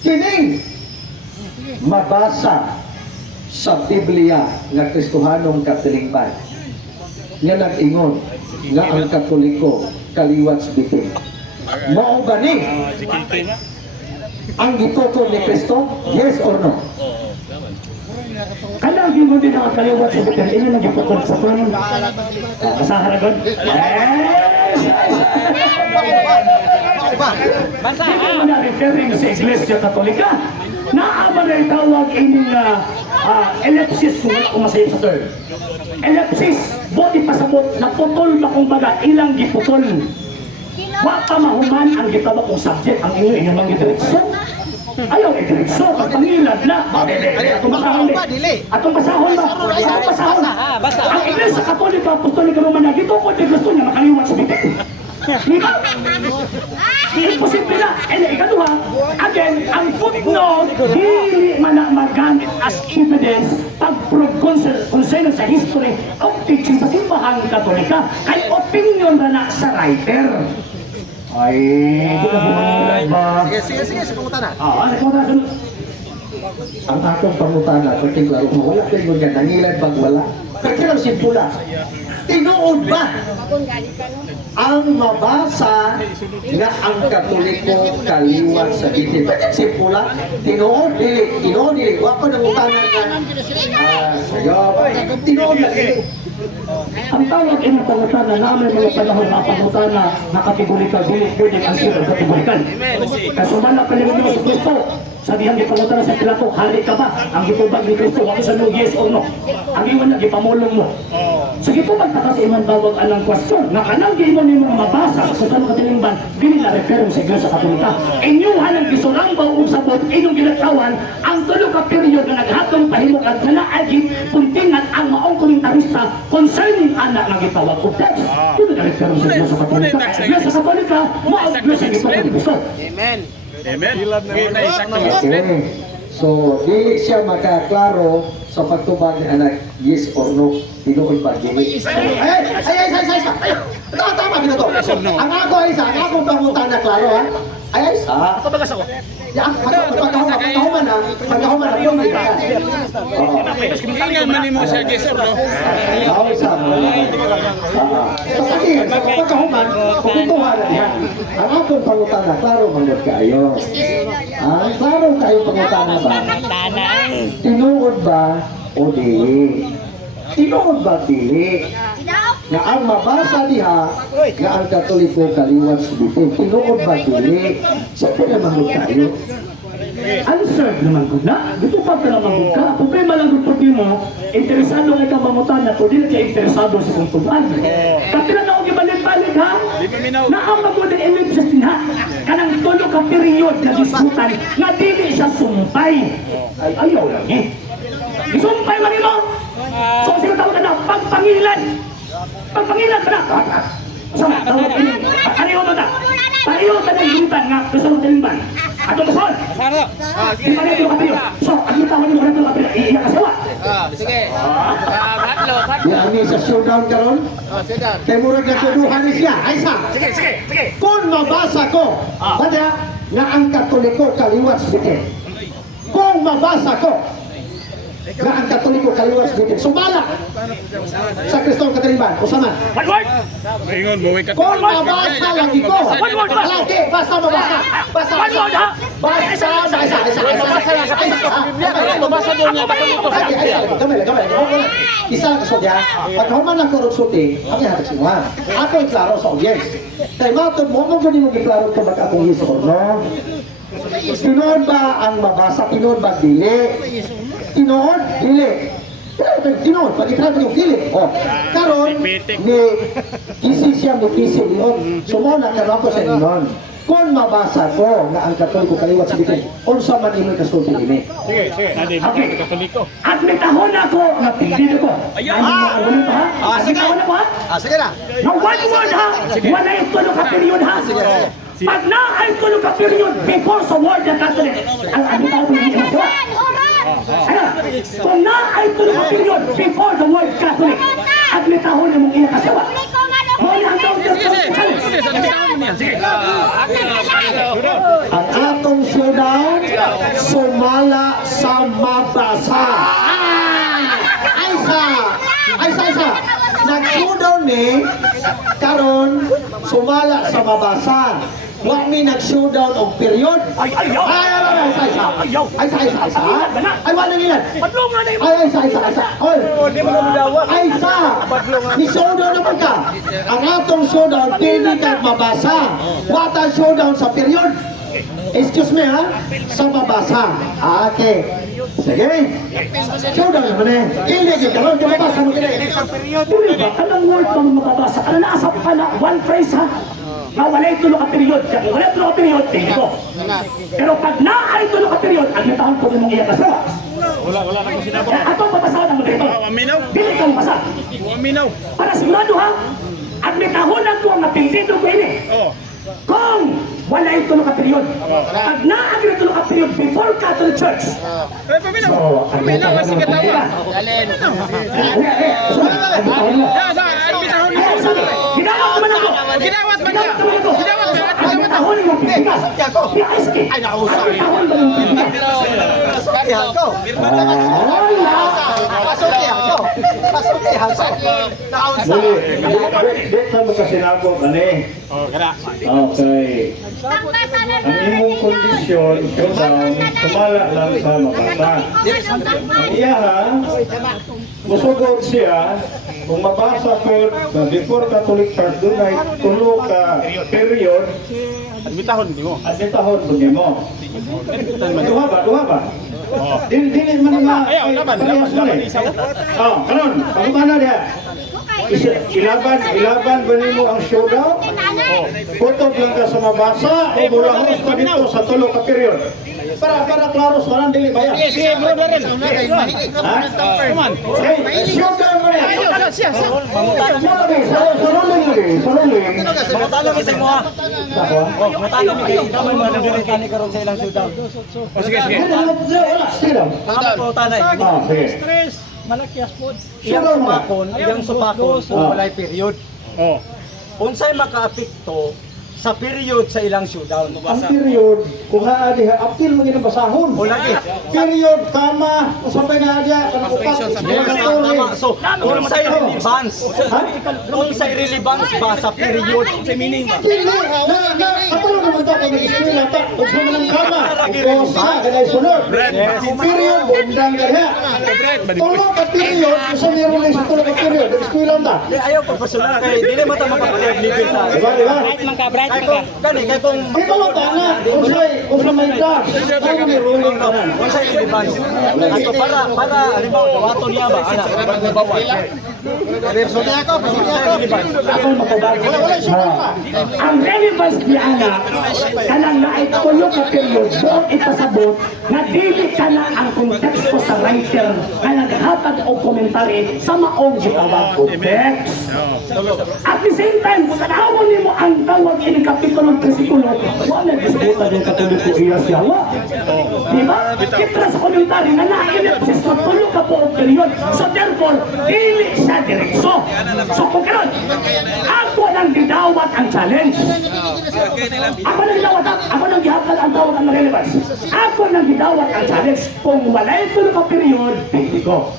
Kining mabasa sa Biblia nga Kristohanong katilingban nga nag-ingon nga ang Katoliko kaliwat bitin. Mao ba ni ang gituto ni Kristo? Yes or no? Kanang gingon din ang kaliwat sa bitin, ina nagipukod sa tuwan. Kasaharagon. Basa Hindi mo na referring sa Iglesia Katolika. Naama na itawag ining elepsis kung wala kong masayip sa term. Elepsis, body pasabot, naputol ba kung baga, ilang giputol. Wa pa mahuman ang gitawag kong subject, ang inyo mang gidirekso. Ayaw, idirekso, pangilad na. Atong basahon ba? Atong basahon ba? Atong basahon. Ang Iglesia Katolika, Apostolika Romana, gito ko di gusto niya makaliwat sa bitin. Diba? Imposible na. And ikaduha, again, ang footnote, hindi man na magamit as evidence pag-prove concern sa history of teaching sa simbahang Katolika. Kay opinion na na sa writer. Ay, hindi na bumangulan ba? Sige, pumunta na. Nagpunta na. Ang akong pangutana, pagking klaro mo, wala kayo nga nangilad pag wala. Pagkira simpula. Tinuod ba ang mabasa nga ang Katoliko kaliwat sa bitin? Pagkira simpula, tinuod dili. Wako nang utanan nga, tinuod na dili. Ang tawag ay pangutana namin mga panahon na pangutana na kategorikal, pwede ang sirang kategorikal. Kasuman na paligid mo sa Kristo, sabihan di pangutana sa Pilato, hari ka ba? Ang gitubag ni Kristo, wako sa no, yes or no. Ang iwan na gipamulong mo. So gitubag ta kasi iman bawag anang question, na kanang gino ni mga mabasa sa kusano katilingban, dili na referong sa Iglesia Katolika. Inyuhan ang gisurang baong sabot, inyong ginatawan, ang tulo ka period na naghatong pahimok at nalaagit, puntingan ang maong komentarista concerning anak na gitawag ko text. Dili na referong sa Iglesia Katolika. Iglesia Katolika, maong Iglesia Katolika. Amen. Amen. Okay. So, dili siya makaklaro sa pagtubag ni anak, yes or no, tinuod ba, dili. Ay! Tama gino to. Ang ako isa, ang akong pangutana klaro ha. Ay, isa. Pabagas ako. Yan, pagkahuman na, yung may kaya. Ingan man mo siya, yes or no? Ako isa. So, sige, pagkahuman, pagkutuhan na yan. Ang akong pangutana, klaro manod kayo. Klaro kayo pangutana ba? Tinuod ba o dili? Tinuod ba dili? Nga ang mabasa diha nga ang Katoliko kaliwat sa bitin. Tinuod ba dili? So, pinamanod kayo. Answer naman ko na. Dito pa ka naman ka. Problema lang kung pati mo, interesado nga ka mamutan na to, di na siya interesado sa kong tuban. Katila na ako ibalik-balik ha? Na ang magod ng ellipsis din ha? Kanang tulo ka period na disputan na dili siya sumpay. Ay, ayaw lang eh. Isumpay man mo. So, sino tawag ka na? Pagpangilan. Pagpangilan ka na. Sama, tawag ka na. Pareho mo ta. Pareho ka na yung nga gusto mo talimban. Ato kasal. Di pa rin yung kapilyo. So, ang itawan mo rin yung kapilyo. Iiyak ka sawa. Sige. Patlo. Yan ni sa showdown karon. Kay murag natuduhan ni siya. Ay sa. Sige. Kung mabasa ko, bada nga ang Katoliko kaliwat sa bitin. Kung mabasa ko, nga ang Katoliko kaliwat sa bitin. Sumala sa Kristong Katilingban. Usaman. One word. Ingon, buwi ka. Kung mabasa lagi ko. One word. Lagi, basta mabasa. Basta. One word ha. Basta. Mabasa doon niya Katoliko sa Biblia. Gamay. Isa so diya, pag human ang korupsuti, ang ihatag sinuha. Ako ay klaro sa audience. Kaya matod mo, kung ganyan mo giklaro ka baka akong yes or no? Tinood ba ang mabasa? Tinood ba dili? Tinood? Dili. Tinood, pag-iklaro yung dili. O, karon, ni kisi siya, ni kisi liyon. Sumuna, karon ko sa inyon. Kung mabasa ko nga ang Katoliko kaliwat sa bitin, unsa man imo kasulti ini. Sige. Okay. At may tahon ako na pili ko. Ano mga argumento ha? May tahon ako ha? Sige na. Na one word ha? Wala yung tulo ka period ha? Pag na ay tulo ka period before sa word na Catholic, ang abitaw ko hindi ka kung na ay tulo ka period before the word Catholic, at may tahon na mong inakasawa. Muna ang Sige. Ang atong showdown, showdown ni karon sumala sa mabasa. Wa mi nag-showdown og period. Ay, ayaw! Ayaw! Ay, wala nilan. Padlungan na yung... Ay, isa. Oy, Di mo naman dawa. ay, isa. Ni showdown naman ka. Ang atong showdown, pili ka mabasa. Wata showdown sa period. Excuse me, ha? Sa mabasa. Okay. Sige. Showdown naman eh. Hindi ka lang, di mabasa mo kini. Dili ba? Anong word pa mo makabasa? Ano naasap ka na? One phrase ha? Na walay tulo ka period. Kaya walay tulo ka period, tingin ko. Pero pag naay tulo ka period, admitahan ko rin mong iyak sa Wala na ko sinabo. Ato papasahan ang mga ito. Aminaw. Dili kang basa. Aminaw. Para sigurado ha, admitahon na ko ang napindido ko ini. Oh. Kung wala yung tulong ka period. Pag na-agree tulong ka period before Catholic Church. Paminaw. Paminaw kasi katawa. Dalin. Ya, sa albitahon mo. Ginawat naman ako. Ginawat man ka. Ginawat ka. Admitahon yung pikas. Ay, nausap. Admitahon ba yung pikas? Dito na magkasinabog, ani? Oh, kada. Okay. Ang imong kondisyon, showdown, sumala lang sa mabasa. Iya ha, musugod siya, kung mabasa ko, before Catholic Church, doon ay tulo ka period, Albitahon di mo. at itahon po niyo mo. Duha ba? Dili man nga. Ayaw, laban isa. Oh, kanon, pagkumana diha. Ilaban ba nimo ang showdown? Putog lang ka sa mabasa o bulahos ka dito sa tulo ka period. Para klaro sa walang dili bayan. Sige, bro, rin. Ha? Come on. Hey, showdown mo rin. Siya. Saluling mo rin. Matalo kasi mo ha. Sako? Matalo mi kay kamay mo nagrerekan ni karon sa ilang showdown. Oh, sige. Wala, sige lang. Tama po tanay. Sige. Malakyas po. Showdown mo na. Iyang supakon kung walay period. Oh. Unsay makaapekto sa period sa ilang showdown? Ang period, kung haadi ha, apil mo ginang basahon. O lagi. Period, kama, usapay na adya, kanang upat. Tama. So, unsay relevance? Unsay relevance ba sa period? Pili, katulong naman ito, kung nag-eskwela ito, kung sino ng kama, kung sa, kanay sunod. Period, bundang ka niya. Tulong ka period, kung sa meron lang sa tulong ka period, nag-eskwela ito. Di ayaw ko personal kay dili mo ta makapag-level sa. Diba? Gani kay kung Di ba lang tanga, kung sa may da, tayo may ruling ka na. unsay relevance? Ato para halimbawa dawaton niya ba ana bawal. Verso niya ako, Ako makabago. Ang relevance di ana kanang naay tulo ka period buong ipasabot na dili kana ang konteksto sa writer nga naghatag og komentary sa maong gitawag ko text. At the same time, kung tanawon nimo ang tawag ini kapitulo bersikulo, wala disputa din katoliko iya siya. Di ba? Kita sa komentary na na-ellipsis na tulo ka buong period. So therefore, dili siya direkso. So kung karon, ako nang didawat ang challenge. Ako nang didawat, ako nang gihapal ang tawag ang relevance. Ako nang didawat ang challenge. Kung walay tulo ka period, hindi ko.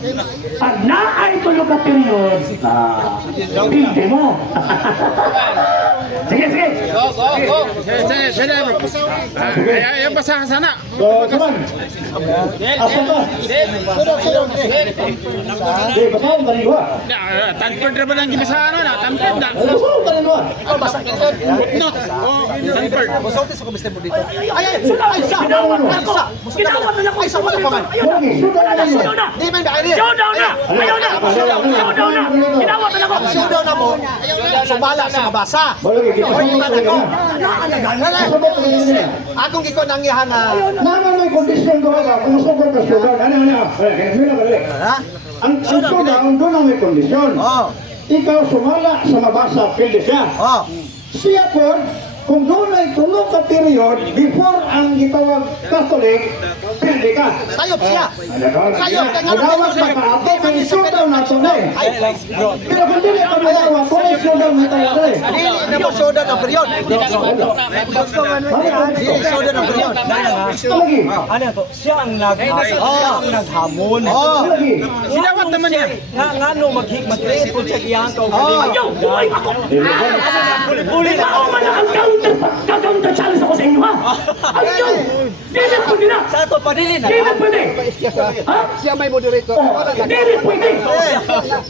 Pag naay tulo ka period, hindi mo. Sige. Sige. Ayan basahan sana. So, saman, asa ka? Di, basahon ka rin ba? Tanpad na ba ng gibasahan na? Tanpad na. Basahon ka rin ba? No. Oh, tanpad. Musulti sa komisyon mo dito. Ginawat na ako. Ginawat na ako. Ayaw na. Di man ba Showdown na! Ayaw na! Showdown na! Ginawat na ako. showdown na mo. Sumala sa mabasa. Balagi, kita sa mga talaga. Kasabot ka rin niya. Akong giko nang ihan na Naman may kondisyon doon ka, kung sobrang ka sugar, ano? Ganyan ka rin. ha? Ang sugar, doon ang may kondisyon. Oh. Ikaw sumala sa mabasa, pilde siya. Oh. Siya po, kung doon ay tulong ka period before ang gitawag Catholic, pwede ka. Sayop siya. Sayop kay nga Madawat ba ka? Ako, may showdown na ito na eh. Pero kung dili ka madawat, kung may showdown na ito na eh. Dili na mo soda ng period. Dili soda ng period. Lagi. Ano to? Siya ang naghamon. Lagi. Sinawat naman yan. Nga no mag-create ko siya iyang kaugaling. Ayaw, buhay ako. Uli na Ako man ang counter challenge ako sa inyo, ha? Ayaw! Dili pwede na! sa to padili na. Dili pwede! Ha? Siya may moderator. Dili pwede!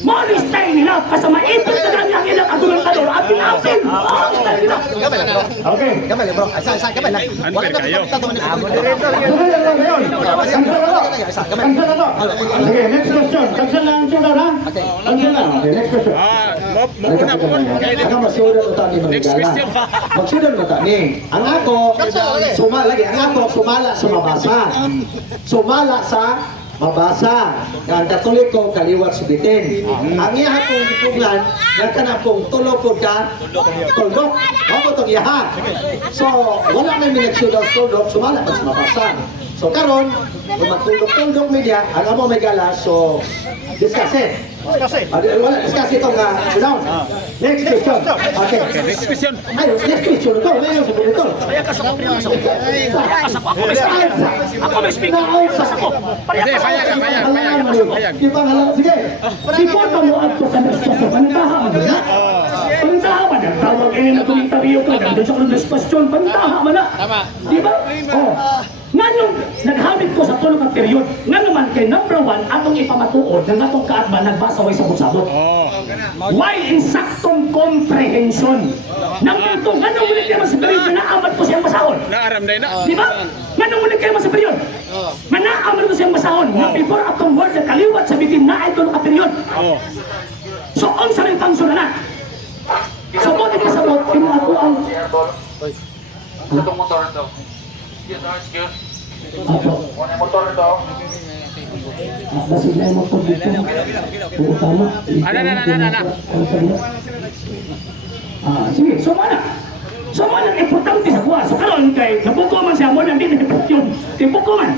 Money style nila kasama ito na lang yung ilang argumentador at pinapsin! Style nila! Okay. Gamay lang bro. Isa gamay lang. Wala na kayo. moderator. Sumunod lang ngayon. Cancel na to. Cancel na to. Sige, next question. Cancel na ang showdown, ha? Cancel na. Okay, next question. Muna. Ako masudan mo tani Next question. Magsudan mo tani. Ang ako sumala lagi. Ang ako sumala sa mabasa. Sumala sa mabasa. Ang Katoliko kaliwat subitin. Ang iya pong gipulan nga kana pong tulo po ka tuldok. Mao to iya. So wala na mi nagsudan tuldok sumala pa sa mabasa. So karon kung magtuldok-tuldok media, ang amo may gala so discuss it. Wala, discuss itong down. Next question. Okay. Next question. Ay, next question ito. Ngayon sa ito. Kaya kas ako, kaya kas ako. Ako may speaker. Ako may speaker. Kas ako. Sige, payag. Di ba halang? Sige. Before ka mo at sa diskusyon, pantaha mo na. Pantaha mo na. Tawag kayo na kung interview ka. Doon sa kong diskusyon, pantaha mo na. Tama. Di ba? Oh. Nga nung naghamit ko sa tulong at period, nga naman kay number 1, atong ipamatuod ng atong kaadba nagbasaway sa sabot-sabot. Why insaktong comprehension? Number 2, nga nung ulit kayo sa period, naamat ko siyang masahon. Naaram na. Di ba? Nga nung ulit kayo sa period, naamat ko siyang masahon. Nga before atong word na kaliwat sa bitin na ay tulong at period. So, on sa rin function na. So, buti pa sa bot, ako ang... Itong motor ito. Excuse. Motor ito. Basig na yung motor dito. Oo, tama. Sige, sumana. Sumana, importante sa kuha. So, karon kay, nabuko man siya mo nang din yun. Tibuko man.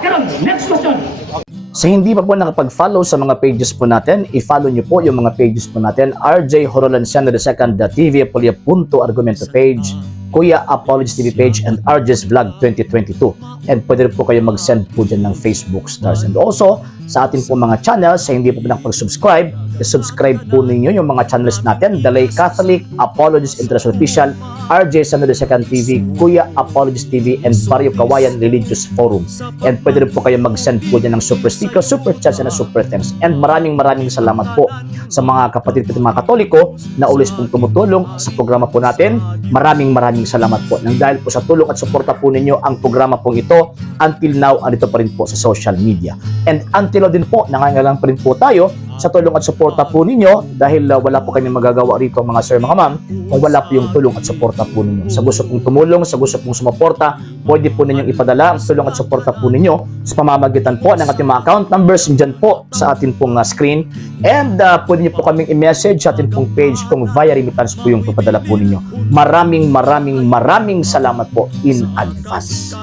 Karon, next question. Sa hindi pa po nakapag-follow sa mga pages po natin, i-follow nyo po yung mga pages po natin, RJ Horolanciano II, TV Apolia Punto Argumento page, Kuya Apologies TV page, and RJ's Vlog 2022. And pwede rin po kayo mag-send po dyan ng Facebook stars. And also, sa atin po mga channels, sa hindi po nakapag-subscribe, i-subscribe po ninyo yung mga channels natin, Dalay Catholic, Apologies International Official, RJ Sanado II TV, Kuya Apologies TV, and Barrio Kawayan Religious Forum. And pwede rin po kayo mag-send po dyan ng super sticker, super chats, and super thanks. And maraming salamat po sa mga kapatid at mga Katoliko na ulis pong tumutulong sa programa po natin. Maraming salamat po. Nang dahil po sa tulong at suporta po ninyo, ang programa po ito, until now, andito pa rin po sa social media. And until now din po, nangangailangan pa rin po tayo sa tulong at suporta po ninyo dahil wala po kami magagawa rito mga sir, mga ma'am, kung wala po yung tulong at suporta po ninyo. Sa gusto pong tumulong, sa gusto pong sumuporta, pwede po ninyong ipadala ang tulong at suporta po ninyo sa pamamagitan po ng ating mga account numbers dyan po sa ating pong screen. And pwede nyo po kaming i-message sa ating pong page kung via remittance po yung papadala po ninyo. Maraming salamat po in advance.